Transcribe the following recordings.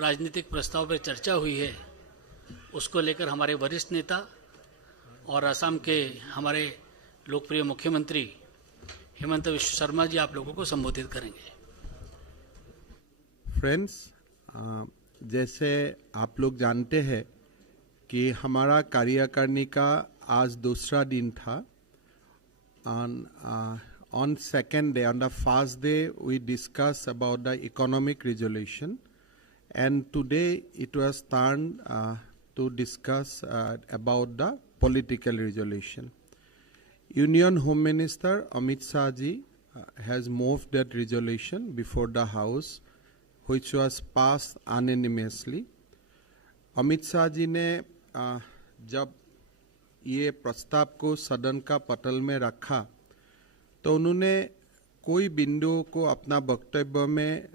राजनीतिक प्रस्ताव पर चर्चा हुई है उसको लेकर हमारे वरिष्ठ नेता और असम के हमारे लोकप्रिय मुख्यमंत्री हेमंत विश्व शर्मा जी आप लोगों को संबोधित करेंगे। फ्रेंड्स, जैसे आप लोग जानते हैं कि हमारा कार्यकारिणी का आज दूसरा दिन था। On second day, on the first day, we discussed about the economic resolution, and today it was turned to discuss about the political resolution. Union Home Minister Amit Shah ji has moved that resolution before the House, which was passed unanimously. Amit Shah ji ने जब ये प्रस्ताव को सदन का पटल में रखा तो उन्होंने कोई बिंदु को अपना वक्तव्य में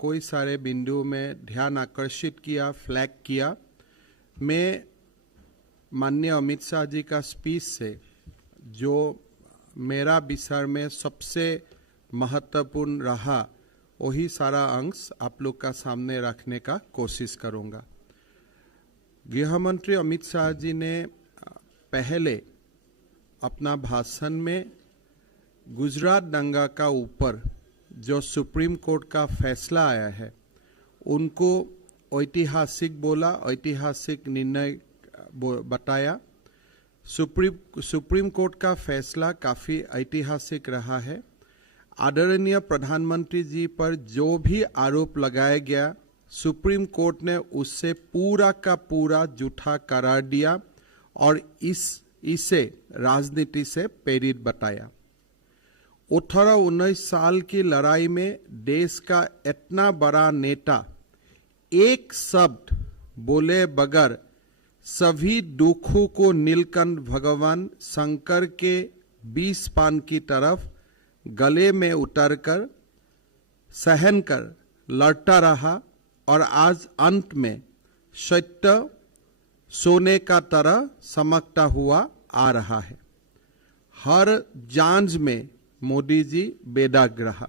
कोई सारे बिंदु में ध्यान आकर्षित किया, फ्लैग किया। मैं माननीय अमित शाह जी का स्पीच से जो मेरा विचार में सबसे महत्वपूर्ण रहा वही सारा अंश आप लोग का सामने रखने का कोशिश करूंगा। गृह मंत्री अमित शाह जी ने पहले अपना भाषण में गुजरात दंगा का ऊपर जो सुप्रीम कोर्ट का फैसला आया है उनको ऐतिहासिक बोला, ऐतिहासिक निर्णय बताया। सुप्रीम कोर्ट का फैसला काफ़ी ऐतिहासिक रहा है। आदरणीय प्रधानमंत्री जी पर जो भी आरोप लगाया गया सुप्रीम कोर्ट ने उससे पूरा का पूरा झूठा करार दिया और इसे राजनीति से प्रेरित बताया। 18-19 साल की लड़ाई में देश का इतना बड़ा नेता एक शब्द बोले बगैर सभी दुखों को नीलकंठ भगवान शंकर के 20 पान की तरफ गले में उतरकर सहन कर लड़ता रहा और आज अंत में सत्य सोने का तरह चमकता हुआ आ रहा है। हर जांच में मोदी जी बेदाग रहा।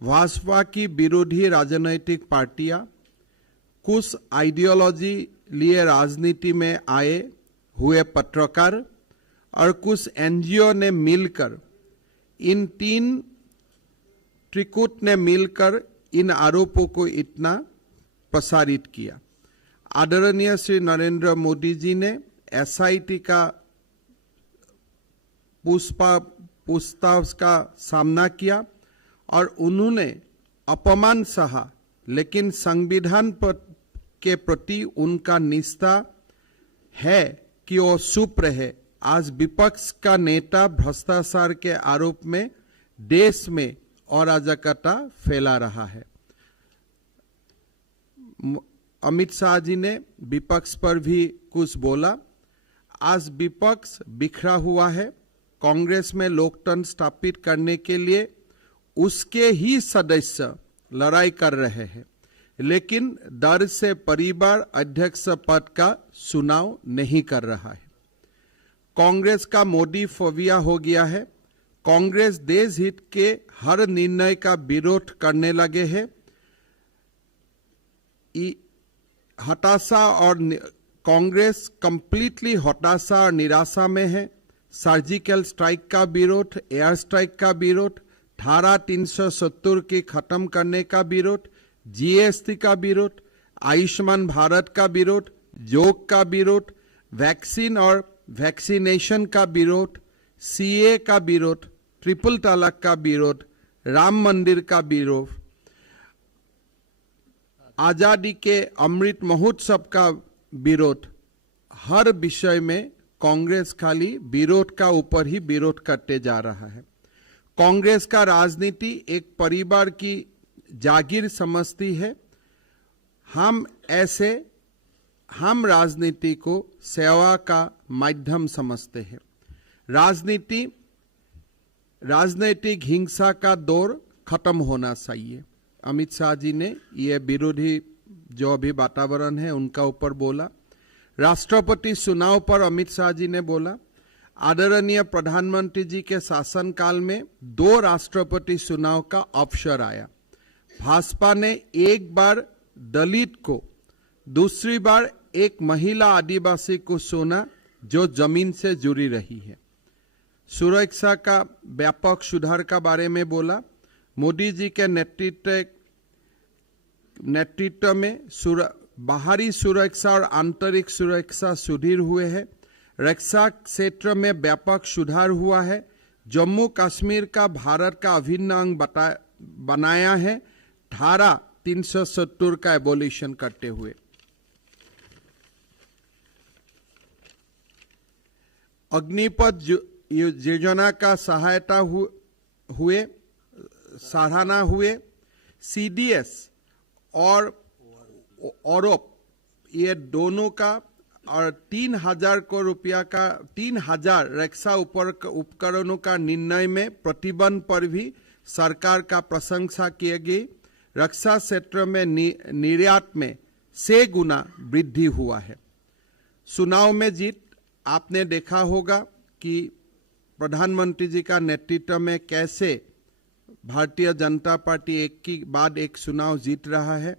भाजपा की विरोधी राजनीतिक पार्टियां कुछ आइडियोलॉजी लिए राजनीति में आए हुए पत्रकार और कुछ एनजीओ ने मिलकर इन तीन त्रिकूट ने मिलकर इन आरोपों को इतना प्रसारित किया। आदरणीय श्री नरेंद्र मोदी जी ने एसआईटी का पूछताछ का सामना किया और उन्होंने अपमान सहा, लेकिन संविधान के प्रति उनका निष्ठा है कि वो चुप रहे। आज विपक्ष का नेता भ्रष्टाचार के आरोप में देश में अराजकता फैला रहा है। अमित शाह जी ने विपक्ष पर भी कुछ बोला। आज विपक्ष बिखरा हुआ है। कांग्रेस में लोकतंत्र स्थापित करने के लिए उसके ही सदस्य लड़ाई कर रहे हैं, लेकिन डर से परिवार अध्यक्ष पद का चुनाव नहीं कर रहा है। कांग्रेस का मोदी फोबिया हो गया है। कांग्रेस देश हित के हर निर्णय का विरोध करने लगे हैं। हताशा और कांग्रेस कंप्लीटली हताशा और निराशा में है। सर्जिकल स्ट्राइक का विरोध, एयर स्ट्राइक का विरोध, धारा 370 की खत्म करने का विरोध, जीएसटी का विरोध, आयुष्मान भारत का विरोध, योग का विरोध, वैक्सीन और वैक्सीनेशन का विरोध, सीए का विरोध, ट्रिपल तलाक का विरोध, राम मंदिर का विरोध, आजादी के अमृत महोत्सव का विरोध। हर विषय में कांग्रेस खाली विरोध का ऊपर ही विरोध करते जा रहा है। कांग्रेस का राजनीति एक परिवार की जागीर समझती है। हम राजनीति को सेवा का माध्यम समझते हैं। राजनीतिक हिंसा का दौर खत्म होना चाहिए। अमित शाह जी ने ये विरोधी जो अभी वातावरण है उनका ऊपर बोला। राष्ट्रपति चुनाव पर अमित शाह जी ने बोला। आदरणीय प्रधानमंत्री जी के शासनकाल में 2 राष्ट्रपति चुनाव का अवसर आया। भाजपा ने एक बार दलित को, दूसरी बार एक महिला आदिवासी को चुना जो जमीन से जुड़ी रही है। सुरक्षा का व्यापक सुधार का बारे में बोला। मोदी जी के नेतृत्व में बाहरी सुरक्षा और आंतरिक सुरक्षा सुदृढ़ हुए हैं। रक्षा क्षेत्र में व्यापक सुधार हुआ है। जम्मू कश्मीर का भारत का अभिन्न अंग बनाया है, धारा 370 का एबोलिशन करते हुए। अग्निपथ योजना का सराहना हुए। CDS और औरप ये दोनों का और 3,000 करोड़ रुपया का 3,000 रक्षा उपकरणों का निर्णय में प्रतिबंध पर भी सरकार का प्रशंसा की गई। रक्षा क्षेत्र में निर्यात में 6 गुना वृद्धि हुआ है। चुनाव में जीत आपने देखा होगा कि प्रधानमंत्री जी का नेतृत्व में कैसे भारतीय जनता पार्टी एक के बाद एक चुनाव जीत रहा है।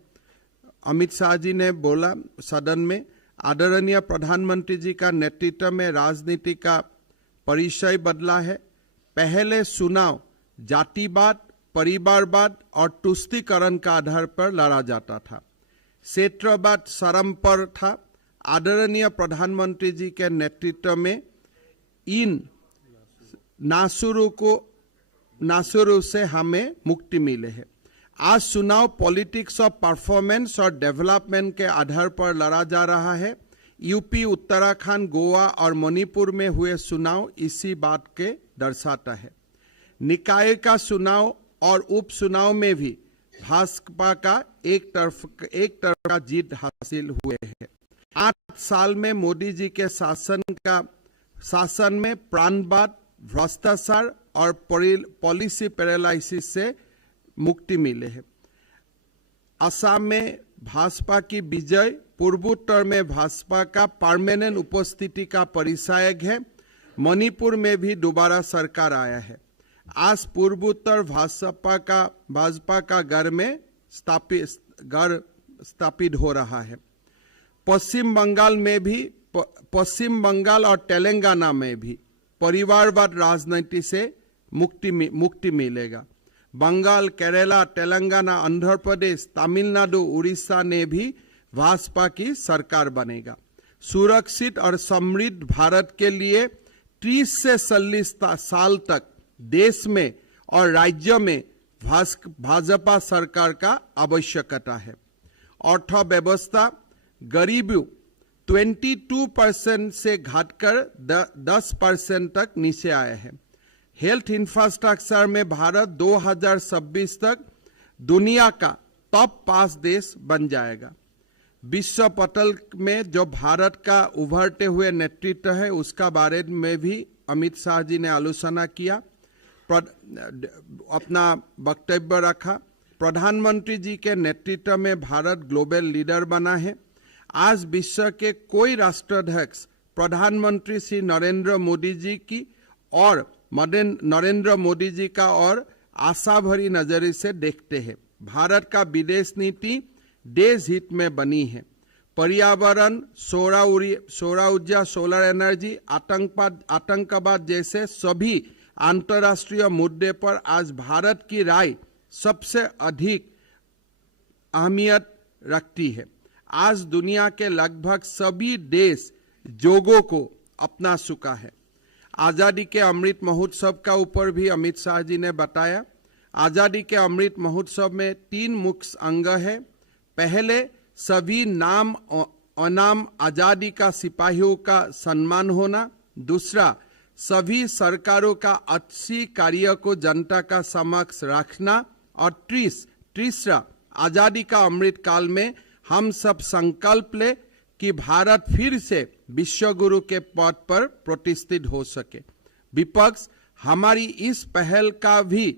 अमित शाह जी ने बोला सदन में, आदरणीय प्रधानमंत्री जी का नेतृत्व में राजनीति का परिचय बदला है। पहले चुनाव जातिवाद, परिवारवाद और तुष्टीकरण का आधार पर लड़ा जाता था। क्षेत्रवाद शर्म पर था। आदरणीय प्रधानमंत्री जी के नेतृत्व में इन नासुरों से हमें मुक्ति मिले है। आज चुनाव पॉलिटिक्स ऑफ परफॉर्मेंस और डेवलपमेंट के आधार पर लड़ा जा रहा है। यूपी, उत्तराखंड, गोवा और मणिपुर में हुए चुनाव इसी बात के दर्शाता है। निकाय का चुनाव और उपचुनाव में भी भाजपा का एक तरफा जीत हासिल हुए है। 8 साल में मोदी जी के शासन में प्राणवाद, भ्रष्टाचार और पॉलिसी पैरालिसिस से मुक्ति मिले है। असम में भाजपा की विजय पूर्वोत्तर में भाजपा का परमानेंट उपस्थिति का परिचायक है। मणिपुर में भी दोबारा सरकार आया है। आज पूर्वोत्तर भाजपा का घर स्थापित हो रहा है। पश्चिम बंगाल और तेलंगाना में भी परिवारवाद राजनीति से मुक्ति मिलेगा। बंगाल, केरला, तेलंगाना, आंध्र प्रदेश, तमिलनाडु, उड़ीसा ने भी भाजपा की सरकार बनेगा। सुरक्षित और समृद्ध भारत के लिए 30 से 40 साल तक देश में और राज्य में भाजपा सरकार का आवश्यकता है। अर्थव्यवस्था गरीबी 22% से घटकर 10% तक नीचे आया है। हेल्थ इंफ्रास्ट्रक्चर में भारत 2026 तक दुनिया का टॉप 5 देश बन जाएगा। विश्व पटल में जो भारत का उभरते हुए नेतृत्व है उसका बारे में भी अमित शाह जी ने आलोचना किया, अपना वक्तव्य रखा। प्रधानमंत्री जी के नेतृत्व में भारत ग्लोबल लीडर बना है। आज विश्व के कोई राष्ट्राध्यक्ष प्रधानमंत्री श्री नरेंद्र मोदी जी की और और आशा भरी नजर से देखते हैं। भारत का विदेश नीति देश हित में बनी है। पर्यावरण, सौर ऊर्जा, सोलर एनर्जी, आतंकवाद जैसे सभी अंतर्राष्ट्रीय मुद्दे पर आज भारत की राय सबसे अधिक अहमियत रखती है। आज दुनिया के लगभग सभी देश जोगों को अपना चुका है। आजादी के अमृत महोत्सव का ऊपर भी अमित शाह जी ने बताया। आजादी के अमृत महोत्सव में 3 मुख्य अंग है। पहले सभी नाम अनाम आजादी का सिपाहियों का सम्मान होना। दूसरा, सभी सरकारों का अच्छी कार्य को जनता का समक्ष रखना। और तीसरा, आजादी का अमृत काल में हम सब संकल्प ले कि भारत फिर से विश्व गुरु के पद पर प्रतिष्ठित हो सके। विपक्ष हमारी इस पहल का भी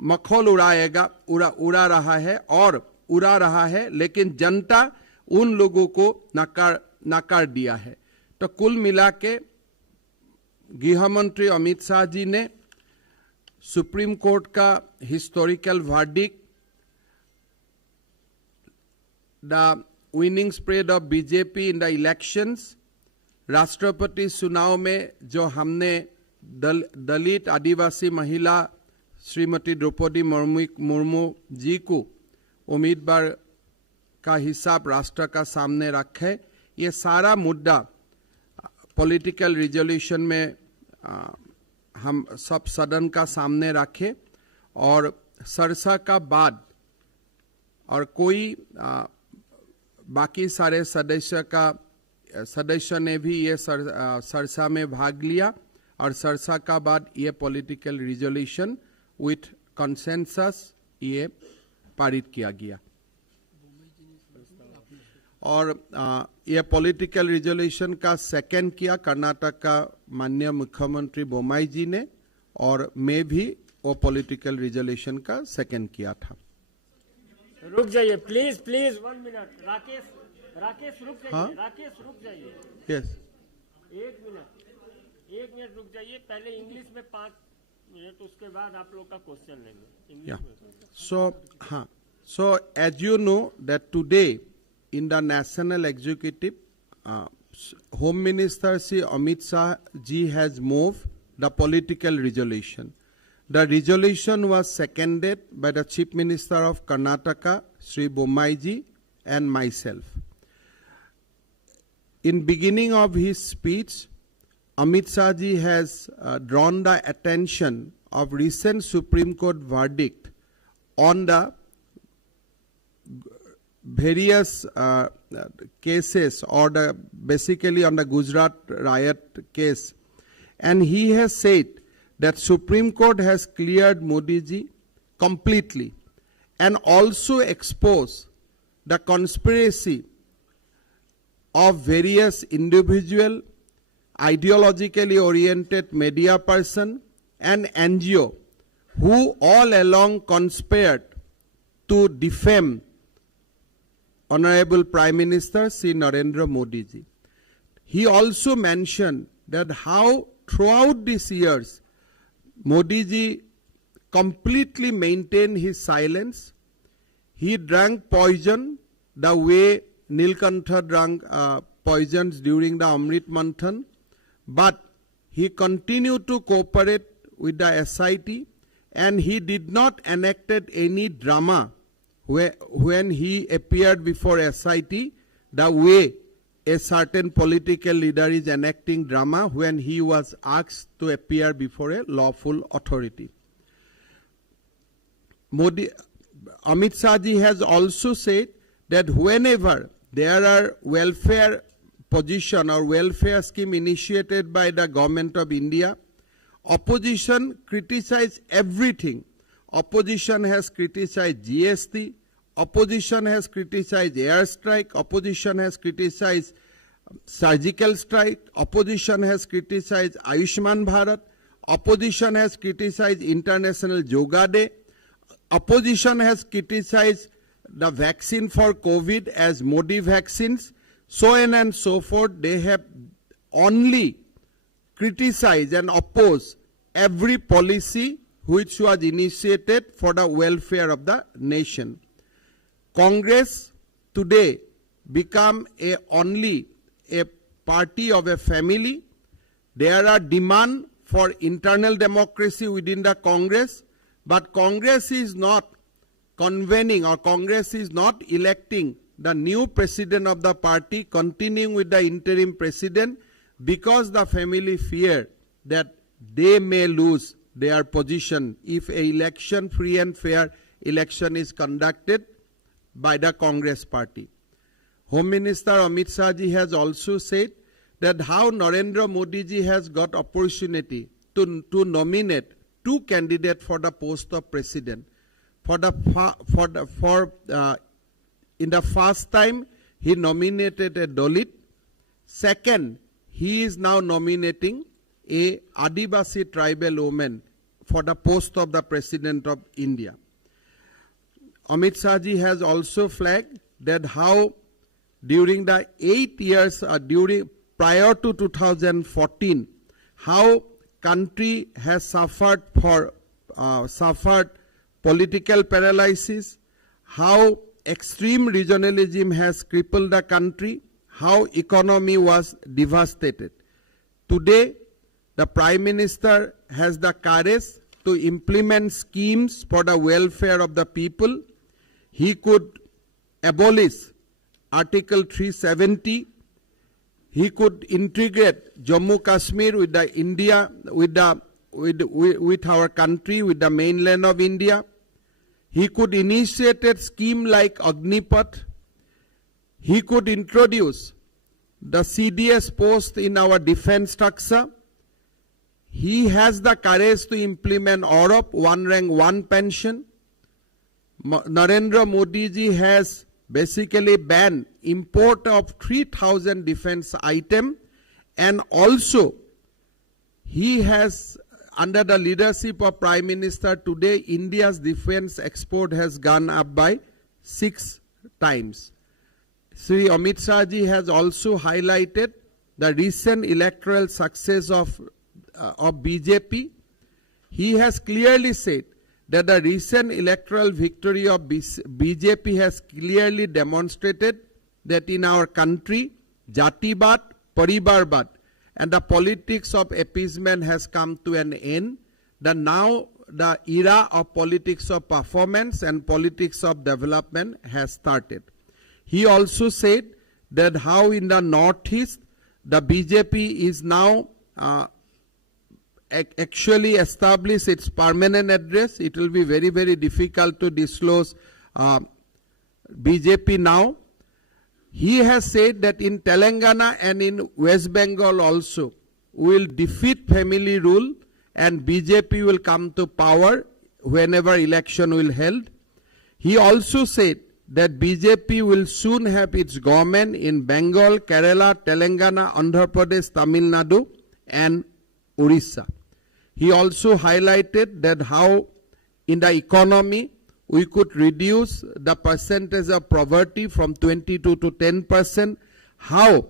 मखौल उड़ा रहा है, लेकिन जनता उन लोगों को नकार दिया है। तो कुल मिला के गृह मंत्री अमित शाह जी ने सुप्रीम कोर्ट का historical verdict the winning spread of BJP in the elections, राष्ट्रपति चुनाव में जो हमने दलित आदिवासी महिला श्रीमती द्रौपदी मुर्मू जी को उम्मीदवार का हिसाब राष्ट्र का सामने रखे, ये सारा मुद्दा पॉलिटिकल रिजोल्यूशन में हम सब सदन का सामने रखे और चर्चा का बाद और कोई बाकी सारे सदस्य ने भी ये चर्चा में भाग लिया और चर्चा का बाद ये पॉलिटिकल रिजोल्यूशन विथ कंसेंसस ये पारित किया गया और ये पॉलिटिकल रिजोल्यूशन का सेकंड किया कर्नाटक का माननीय मुख्यमंत्री बोम्मई जी ने और मैं भी वो पॉलिटिकल रिजोल्यूशन का सेकंड किया था। रुक जाइए प्लीज प्लीज 1 मिनट। राकेश रुक जाइए। हाँ? राकेश रुक जाइए। यस 1 मिनट रुक जाइए। पहले इंग्लिश में 5 मिनट, उसके बाद आप लोग का क्वेश्चन लेंगे इंग्लिश में। So as you know that today in the national executive, Home Minister Sri Amit Shah ji has moved the political resolution. The resolution was seconded by the Chief Minister of Karnataka, Sri Bommai ji, and myself. In beginning of his speech, Amit Shah ji has drawn the attention of recent Supreme Court verdict on the various cases or basically on the Gujarat riot case, and he has said that Supreme Court has cleared Modi ji completely and also exposed the conspiracy of various individual ideologically oriented media person and NGO who all along conspired to defame Honorable Prime Minister Sri Narendra Modi ji. He also mentioned that how throughout these years Modi ji completely maintained his silence. He drank poison the way Nilkantha drank poisons during the Amrit Manthan, but he continued to cooperate with the SIT and he did not enacted any drama when he appeared before SIT the way a certain political leader is enacting drama when he was asked to appear before a lawful authority. Amit Shah ji has also said that whenever there are welfare position or welfare scheme initiated by the government of India, opposition criticize everything. Opposition has criticized GST, opposition has criticized airstrike, opposition has criticized surgical strike, opposition has criticized Ayushman Bharat, opposition has criticized International Yoga Day, opposition has criticized the vaccine for COVID as Modi vaccines, so on and so forth. They have only criticized and opposed every policy which was initiated for the welfare of the nation. Congress today become only a party of a family. There are demand for internal democracy within the Congress, but Congress is not convening or Congress is not electing the new president of the party, continuing with the interim president, because the family fear that they may lose their position if a election, free and fair election is conducted by the Congress party. Home Minister Amit Shah ji has also said that how Narendra Modi ji has got opportunity to nominate 2 candidates for the post of president. In the first time he nominated a Dalit. Second, he is now nominating a Adivasi tribal woman for the post of the President of India. Amit Shah ji has also flagged that how during the 8 years prior to 2014, how country has suffered political paralysis, how extreme regionalism has crippled the country, how economy was devastated. Today, the Prime Minister has the courage to implement schemes for the welfare of the people. He could abolish Article 370. He could integrate Jammu Kashmir with the India, with our country, with the mainland of India. He could initiate a scheme like Agnipath. He could introduce the CDS post in our defense structure. He has the courage to implement Europe, one rank, one pension. Narendra Modi ji has basically banned import of 3,000 defense items, and also he has, under the leadership of Prime Minister today, India's defense export has gone up by 6 times. Sri Amit Shah ji has also highlighted the recent electoral success of BJP. He has clearly said that the recent electoral victory of BJP has clearly demonstrated that in our country, Jatibad, Paribarbad, and the politics of appeasement has come to an end. Now the era of politics of performance and politics of development has started. He also said that how in the Northeast, the BJP is now actually establish its permanent address. It will be very, very difficult to disclose BJP now. He has said that in Telangana and in West Bengal also, we will defeat family rule and BJP will come to power whenever election will held. He also said that BJP will soon have its government in Bengal, Kerala, Telangana, Andhra Pradesh, Tamil Nadu and Orissa. He also highlighted that how in the economy we could reduce the percentage of poverty from 22 to 10%, how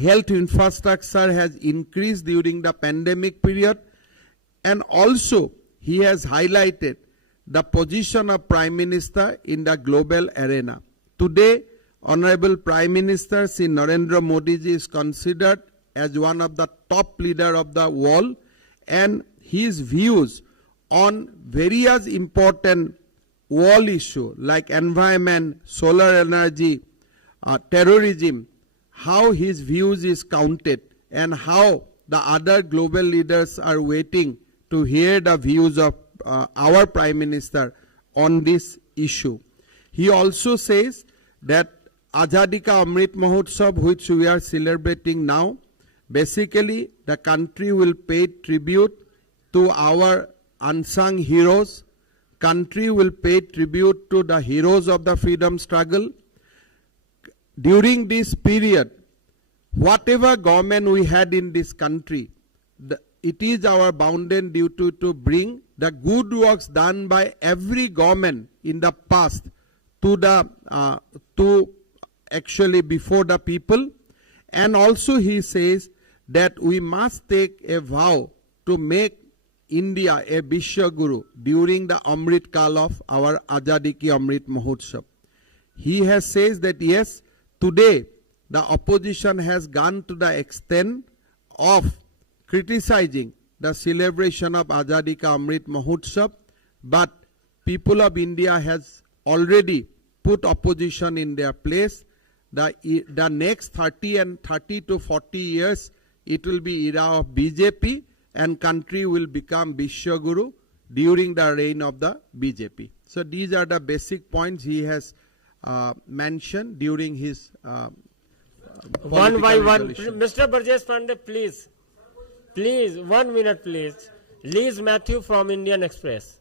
health infrastructure has increased during the pandemic period, and also he has highlighted the position of Prime Minister in the global arena. Today, Honorable Prime Minister Sri Narendra Modi ji is considered as one of the top leaders of the world, and his views on various important world issues like environment, solar energy, terrorism, how his views is counted and how the other global leaders are waiting to hear the views of our Prime Minister on this issue. He also says that Azadi Ka Amrit Mahotsav, which we are celebrating now, basically the country will pay tribute to our unsung heroes. Country will pay tribute to the heroes of the freedom struggle. During this period, whatever government we had in this country, it is our bounden duty to bring the good works done by every government in the past to actually before the people. And also he says that we must take a vow to make India a Vishwa Guru during the Amrit Kal of our Azadi Ki Amrit Mahotsav. He has says that yes, today the opposition has gone to the extent of criticizing the celebration of Azadi Ka Amrit Mahotsav, but people of India has already put opposition in their place. The next 30 to 40 years, it will be era of BJP and country will become Vishwa Guru during the reign of the BJP. So these are the basic points he has mentioned during his one by one. resolution. Mr. Brajesh Pandey, please. Please, 1 minute, please. Liz Matthew from Indian Express.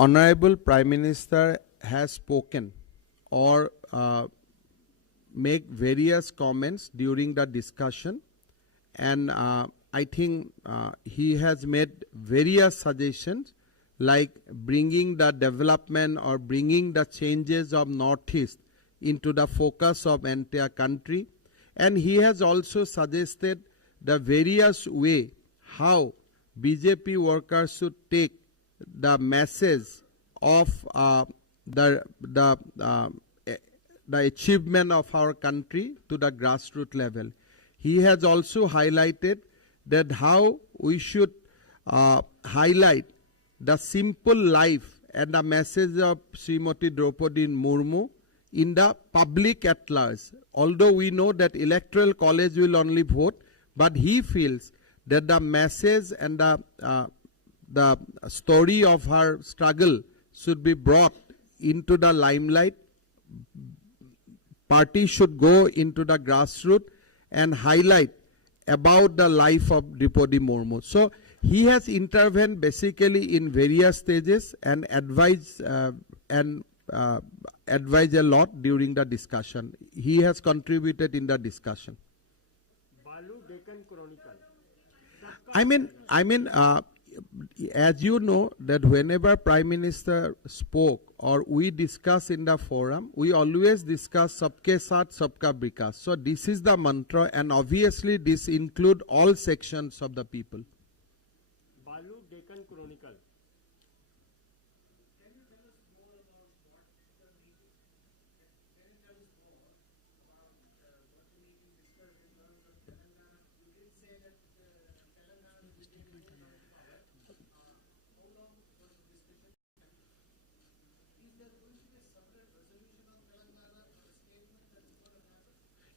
Honorable Prime Minister has spoken or make various comments during the discussion, and I think he has made various suggestions like bringing the development or bringing the changes of Northeast into the focus of entire country. And he has also suggested the various way how BJP workers should take the message of the achievement of our country to the grassroots level. He has also highlighted that how we should highlight the simple life and the message of Srimati Draupadi Murmu in the public at large. Although we know that electoral college will only vote, but he feels that the message and the story of her struggle should be brought into the limelight. Party should go into the grassroots and highlight about the life of Draupadi Murmu. So he has intervened basically in various stages and advised a lot during the discussion. He has contributed in the discussion. बालू Deccan Chronicle I mean, as you know that whenever Prime Minister spoke or we discuss in the forum, we always discuss sabke saath, sabka vikas. So this is the mantra, and obviously this include all sections of the people. बालू Deccan Chronicle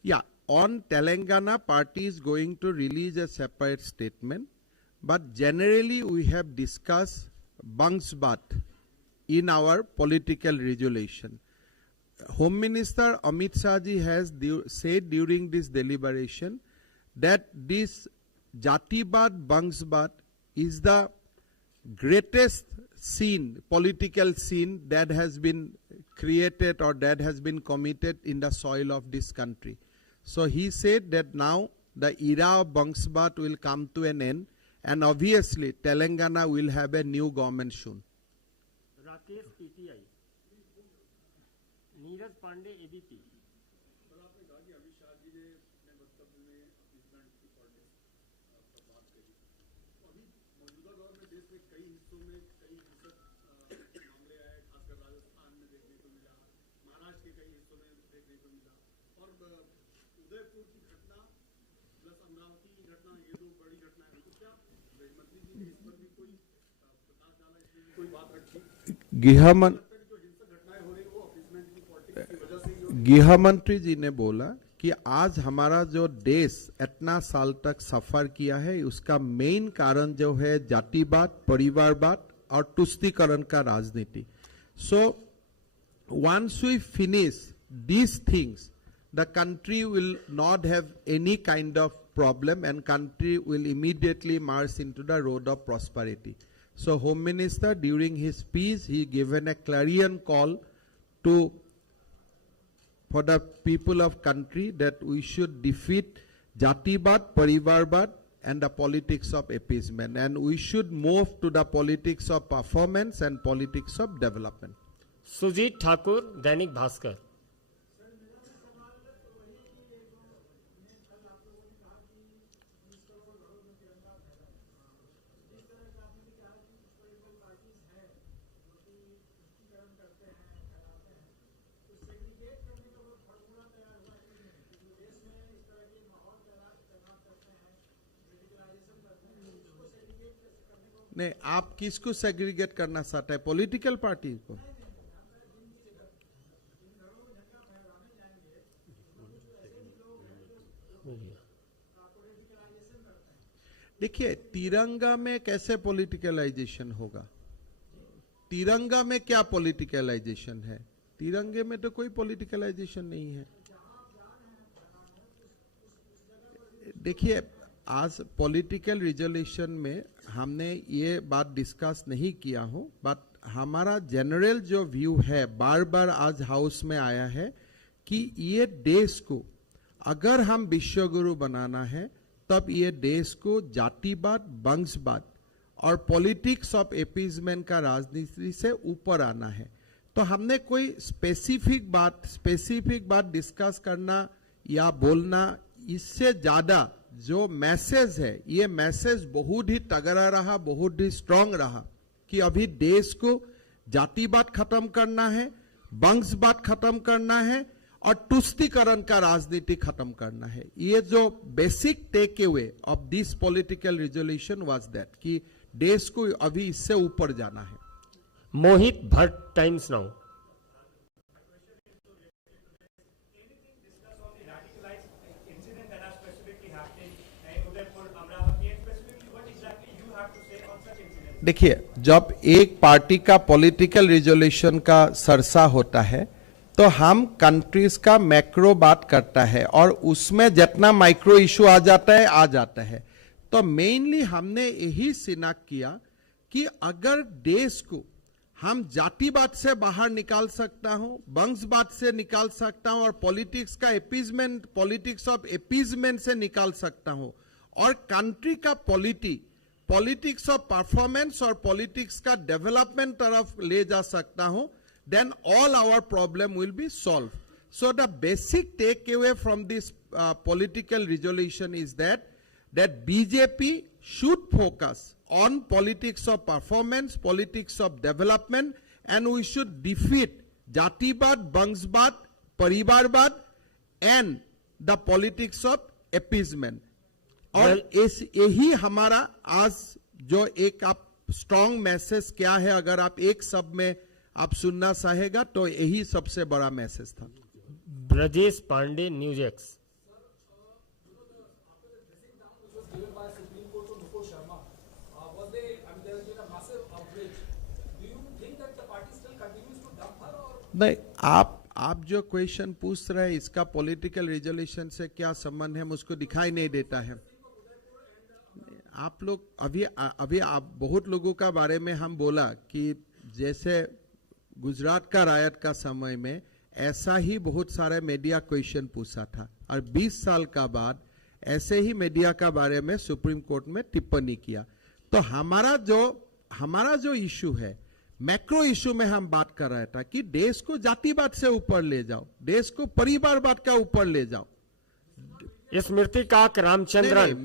Yeah, on Telangana, party is going to release a separate statement, but generally we have discussed Bangsbat in our political resolution. Home Minister Amit Shah ji has said during this deliberation that this Jatibad Bangsbat is the greatest scene, political scene that has been created or that has been committed in the soil of this country. So he said that now the era of Bangsbat will come to an end, and obviously Telangana will have a new government soon. Rakesh PTI Neeraj Pandey ABP गृह मंत्री जी ने बोला कि आज हमारा जो देश इतना साल तक सफर किया है उसका मेन कारण जो है जातिवाद, परिवारवाद और तुष्टीकरण का राजनीति. So once we finish these things, the country will not have any kind of problem and country will immediately march into the road of prosperity. So Home Minister during his speech he given a clarion call for the people of country that we should defeat Jatibad, Parivarvad and the politics of appeasement, and we should move to the politics of performance and politics of development. Sujit Thakur Dainik Bhaskar नहीं, आप किसको segregate करना चाहते हैं? Political party को? देखिए, तिरंगा में कैसे पॉलिटिकलाइजेशन होगा? तिरंगा में क्या पॉलिटिकलाइजेशन है? तिरंगे में तो कोई पॉलिटिकलाइजेशन नहीं है. देखिए, आज पॉलिटिकल रिजोल्यूशन में हमने ये बात डिस्कस नहीं किया हो, बट हमारा जनरल जो व्यू है बार बार आज हाउस में आया है कि ये देश को अगर हम विश्व गुरु बनाना है तब ये देश को जातिवाद, वंशवाद और पॉलिटिक्स ऑफ एपीजमेंट का राजनीति से ऊपर आना है। तो हमने कोई स्पेसिफिक बात डिस्कस करना या बोलना, इससे ज्यादा जो मैसेज है, ये मैसेज बहुत ही तगड़ा रहा, बहुत ही स्ट्रांग रहा कि अभी देश को जातिवाद खत्म करना है, वंशवाद खत्म करना है और तुष्टीकरण का राजनीति खत्म करना है। ये जो basic take away of this political resolution was that कि देश को अभी इससे ऊपर जाना है। Mohit Bhatt, Times Now. देखिए, जब एक पार्टी का पॉलिटिकल रिजोल्यूशन का सरसा होता है तो हम कंट्रीज का मैक्रो बात करता है और उसमें जितना माइक्रो इशू आ जाता है। तो मेनली हमने यही शिनाख्त किया कि अगर देश को हम जातिवाद से बाहर निकाल सकता हूं, वंशवाद से निकाल सकता हूं और पॉलिटिक्स का एपीजमेंट, पॉलिटिक्स ऑफ एपीजमेंट से निकाल सकता हूं और कंट्री का पॉलिटिक्स ऑफ परफॉर्मेंस और पॉलिटिक्स का डेवलपमेंट तरफ ले जा सकता हूं, then all our problem will be solved. So the basic takeaway from this political resolution is that BJP should focus on politics of performance, politics of development, and we should defeat Jatibad, Bangsbad, Paribarбад and the politics of appeasement. और यही हमारा आज जो एक आप strong message क्या है, अगर आप एक शब्द में आप सुनना चाहेगा तो यही सबसे बड़ा मैसेज था। Brajesh Pandey, News X. नहीं, आप जो क्वेश्चन पूछ रहे हैं इसका पॉलिटिकल रिजोल्यूशन से क्या संबंध है, मुझको दिखाई नहीं देता है। आप लोग अभी आप बहुत लोगों का बारे में हम बोला कि जैसे गुजरात का रायट का समय में ऐसा ही बहुत सारे मीडिया क्वेश्चन पूछा था और 20 साल का बाद ऐसे ही मीडिया का बारे में सुप्रीम कोर्ट में टिप्पणी किया। तो हमारा जो इशू है, मैक्रो इशू में हम बात कर रहा था कि देश को जातिवाद से ऊपर ले जाओ, देश को परिवारवाद का ऊपर ले जाओ। स्मृति काक, रामचंद्रन।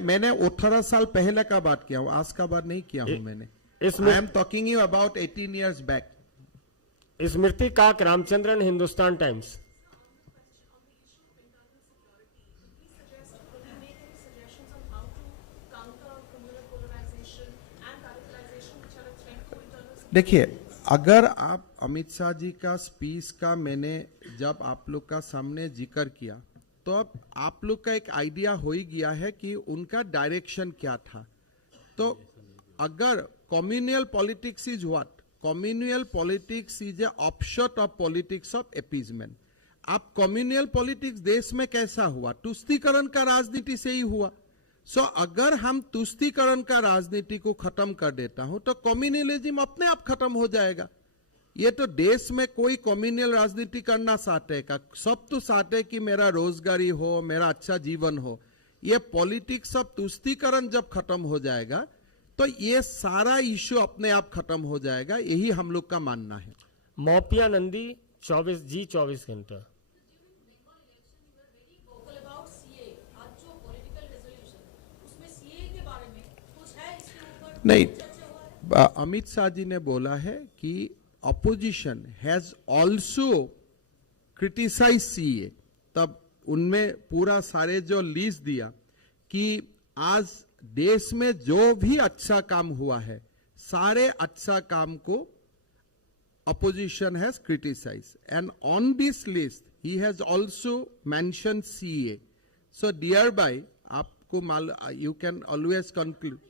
मैंने 18 साल पहले का बात किया हूँ, आज का बात नहीं किया हूँ मैंने। I am talking you about 18 years back. स्मृति काक, रामचंद्रन, हिंदुस्तान टाइम्स। देखिए, अगर आप अमित शाह जी का स्पीच का मैंने जब आप लोग का सामने जिक्र किया तो अब आप लोग का एक आइडिया हो ही गया है कि उनका डायरेक्शन क्या था। तो अगर communal politics is what? Communal politics is a offshoot of politics of appeasement. अब communal politics देश में कैसा हुआ? तुष्टीकरण का राजनीति से ही हुआ। सो अगर हम तुष्टीकरण का राजनीति को खत्म कर देता हूं तो कम्युनलिज्म अपने आप खत्म हो जाएगा। ये तो देश में कोई कम्युनल राजनीति करना चाहते हैं का? सब तो चाहते हैं कि मेरा रोजगारी हो, मेरा अच्छा जीवन हो। ये पॉलिटिक्स ऑफ तुष्टीकरण जब खत्म हो जाएगा तो ये सारा इश्यू अपने आप खत्म हो जाएगा, यही हम लोग का मानना है। मौपिया नंदी, 24 घंटा। नहीं, अमित शाह जी ने बोला है कि opposition has also criticise CA, तब उनमें पूरा सारे जो लिस्ट दिया कि आज देश में जो भी अच्छा काम हुआ है, सारे अच्छा काम को opposition has criticized, and on this list he has also mentioned CA. So thereby आपको you can always conclude.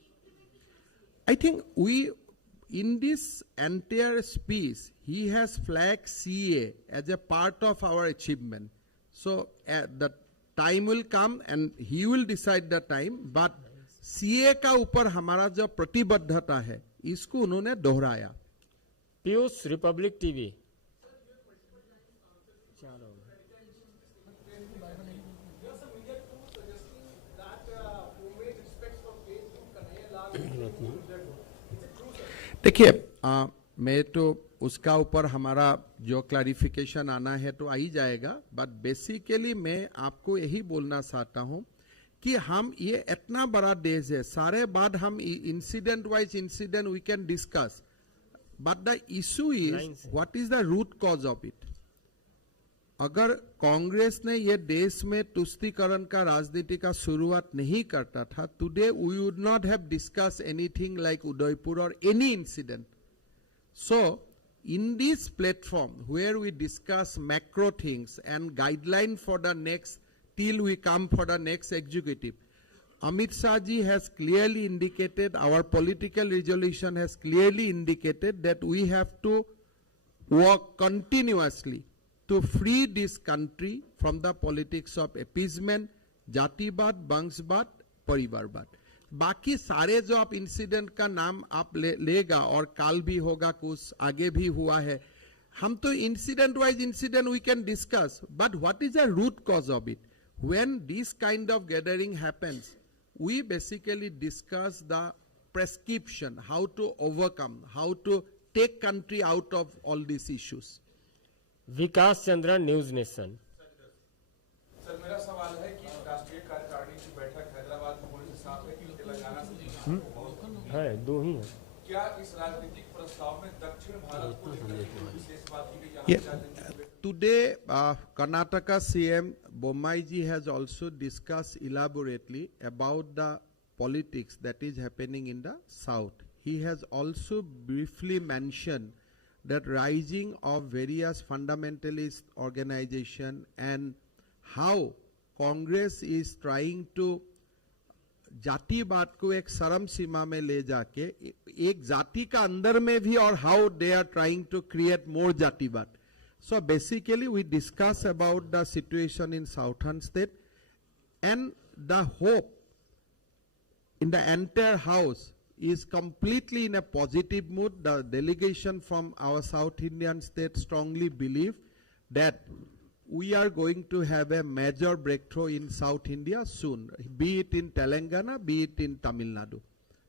I think in this entire speech he has flagged CA as a part of our achievement. So the time will come and he will decide the time, but CA का ऊपर हमारा जो प्रतिबद्धता है इसको उन्होंने दोहराया। Piyush, Republic TV. देखिए, मैं तो उसका ऊपर हमारा जो क्लैरिफिकेशन आना है तो आ ही जाएगा, बट बेसिकली मैं आपको यही बोलना चाहता हूं कि हम ये इतना बड़ा देश है, सारे बात हम incident wise incident we can discuss, but the issue is what is the root cause of it. अगर कांग्रेस ने ये देश में तुष्टीकरण का राजनीति का शुरुआत नहीं करता था, today we would not have discuss anything like Udaipur or any incident. So in this platform where we discuss macro things and guideline for the next till we come for the next executive, Amit Shah ji has clearly indicated, our political resolution has clearly indicated that we have to work continuously to free this country from the politics of appeasement, जातिवाद, वंशवाद, परिवारवाद। बाकी सारे जो आप incident का नाम आप लेगा और काल भी होगा, कुछ आगे भी हुआ है, हम तो incident wise incident we can discuss, but what is the root cause of it. When this kind of gathering happens, we basically discuss the prescription, how to overcome, how to take country out of all this issues. Vikas Chandra, news nation. Sir, मेरा सवाल है कि राष्ट्रीय कार्यकारिणी की बैठक हैदराबाद में होने से साफ है कि तेलंगाना से है, दो ही है। क्या इस राजनीतिक प्रस्ताव में दक्षिण भारत को लेकर कोई विशेष बात की गई? Today, Karnataka CM Bommai ji has also discussed elaborately about the politics that is happening in the south. He has also briefly mentioned that rising of various fundamentalist organization and how Congress is trying to जातिवाद को एक शर्म सीमा में ले जाके एक जाति का अंदर में भी, और how they are trying to create more जातिवाद। So basically we discuss about the situation in southern state and the hope in the entire house is completely in a positive mood. The delegation from our South Indian state strongly believe that we are going to have a major breakthrough in South India soon, be it in Telangana, be it in Tamil Nadu.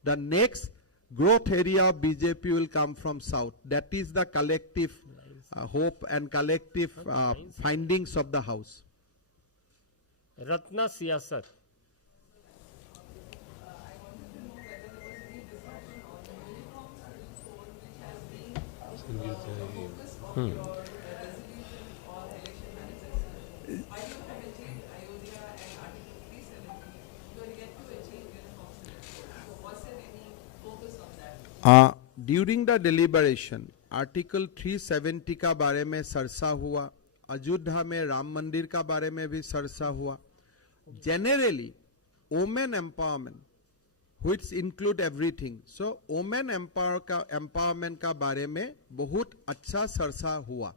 The next growth area of BJP will come from South. That is the collective hope and collective findings of the house. Ratna सियासत। During the deliberation, article 370 का बारे में चर्चा हुआ, अयोध्या में राम मंदिर का बारे में भी चर्चा हुआ। Generally, women empowerment, which include everything. So, women empowerment का बारे में बहुत अच्छा चर्चा हुआ,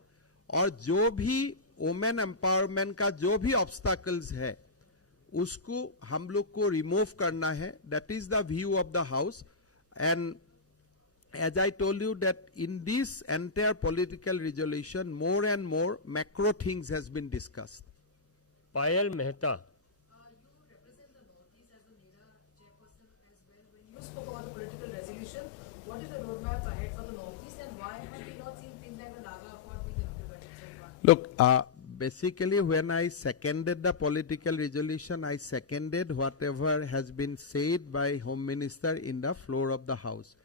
और जो भी women empowerment का जो भी obstacles है, उसको हम लोग को remove करना है. That is the view of the house. And as I told you that in this entire political resolution, more and more macro things has been discussed. Payal Mehta. You represent the Northeast as the MERA chairperson as well. When you spoke about the political resolution, what is the roadmap ahead for the Northeast, and why have we not seen things like the Naga Accord being implemented so far? Look, basically when I seconded the political resolution, I seconded whatever has been said by Home Minister in the floor of the House.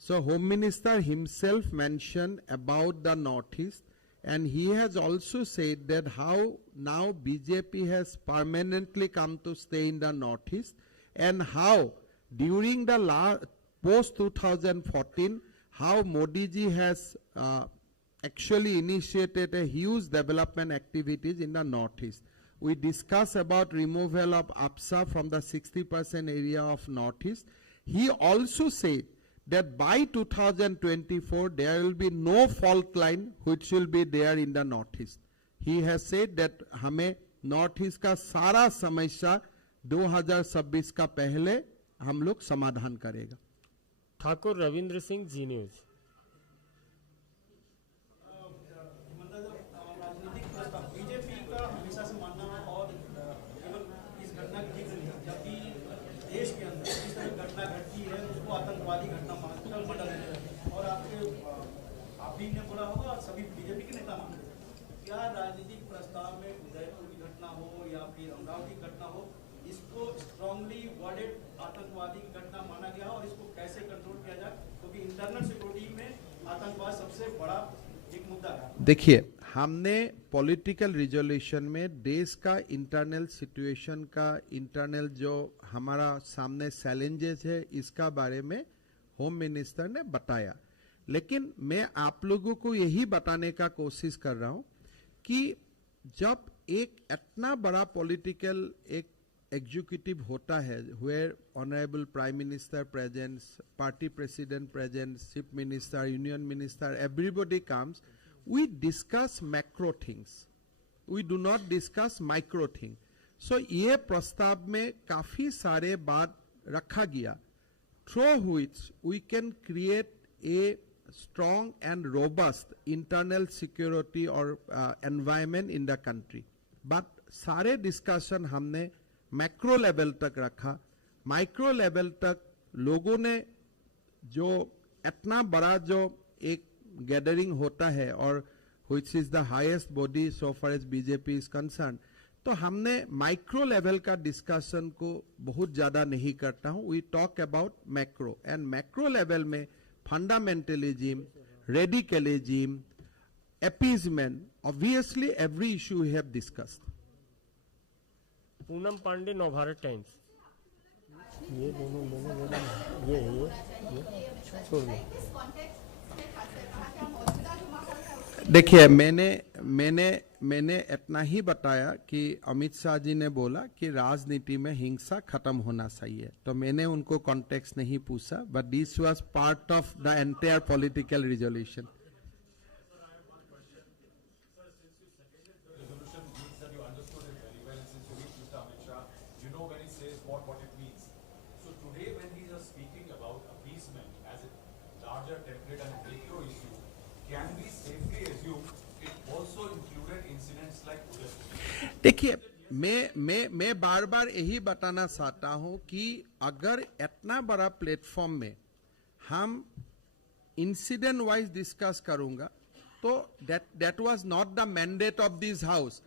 So Home Minister himself mentioned about the Northeast, and he has also said that how now BJP has permanently come to stay in the Northeast, and how during the post 2014, how Modi ji has actually initiated a huge development activities in the Northeast. We discuss about removal of APSA from the 60% area of Northeast. He also said that by 2024 there will be no fault line which will be there in the Northeast. He has said that हमें Northeast का सारा समस्या 2026 का पहले हम लोग समाधान करेगा। ठाकुर रविंद्र सिंह, जी न्यूज। बीजेपी का हमेशा से मानना है, और केवल इस घटना की नहीं, जबकि देश के अंदर जिस तरह घटना घटती है उसको इंटरनल सिक्योरिटी में आतंकवाद सबसे बड़ा एक मुद्दा है। देखिए, हमने पॉलिटिकल रिजोल्यूशन में देश का इंटरनल सिचुएशन का इंटरनल जो हमारा सामने चैलेंजेस है इसका बारे में होम मिनिस्टर ने बताया, लेकिन मैं आप लोगों को यही बताने का कोशिश कर रहा हूं कि जब एक इतना बड़ा पॉलिटिकल एक एग्जीक्यूटिव होता है, where honourable prime minister presents, party president presents, chief minister, union minister, everybody comes, we discuss macro things, we do not discuss micro thing. So ये प्रस्ताव में काफी सारे बात रखा गया, through which we can create a strong and robust internal security or environment in the country. But सारे discussion हमने मैक्रो लेवल तक रखा, माइक्रो लेवल तक लोगों ने जो इतना बड़ा जो एक गैदरिंग होता है और which is the highest body so far as BJP is concerned, तो हमने माइक्रो लेवल का डिस्कशन को बहुत ज्यादा नहीं करता हूं. We talk about macro, and macro level में fundamentalism, radicalism, appeasement, obviously every issue we have discussed. Poonam Pandey, Navbharat Times. देखिए, मैंने इतना ही बताया कि अमित शाह जी ने बोला कि राजनीति में हिंसा खत्म होना चाहिए, तो मैंने उनको कॉन्टेक्स्ट नहीं पूछा, but this was part of the entire political resolution. देखिए, मैं बार बार यही बताना चाहता हूं कि अगर इतना बड़ा प्लेटफॉर्म में हम इंसिडेंट वाइज डिस्कस करूंगा तो that was not the mandate of this house.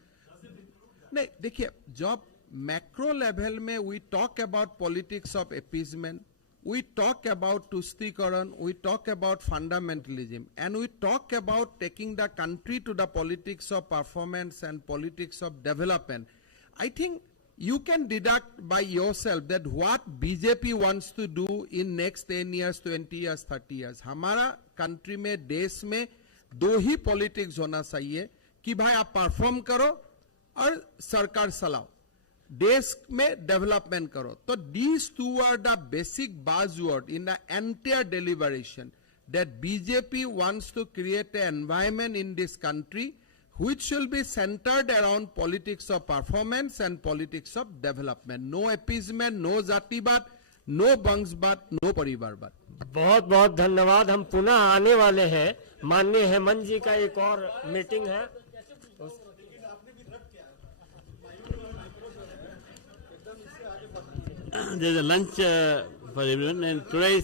नहीं, देखिए, जब मैक्रो लेवल में we talk about politics of appeasement, we talk about Tushstikaran, we talk about fundamentalism, and we talk about taking the country to the politics of performance and politics of development. I think you can deduct by yourself that what BJP wants to do in next 10 years, 20 years, 30 years. हमारा country में, देश में दो ही politics होना चाहिए कि भाई आप perform करो और सरकार चलाओ, देश में डेवलपमेंट करो. तो these two are the basic buzzword in the entire deliberation, that BJP wants to create an environment in this country which will be centered around politics of performance and politics of development. No appeasement, no जातिवाद, no वंशवाद, no परिवारवाद. बहुत बहुत धन्यवाद। हम पुनः आने वाले हैं। माननीय हेमंत जी का एक और मीटिंग है। There's a lunch for everyone, and today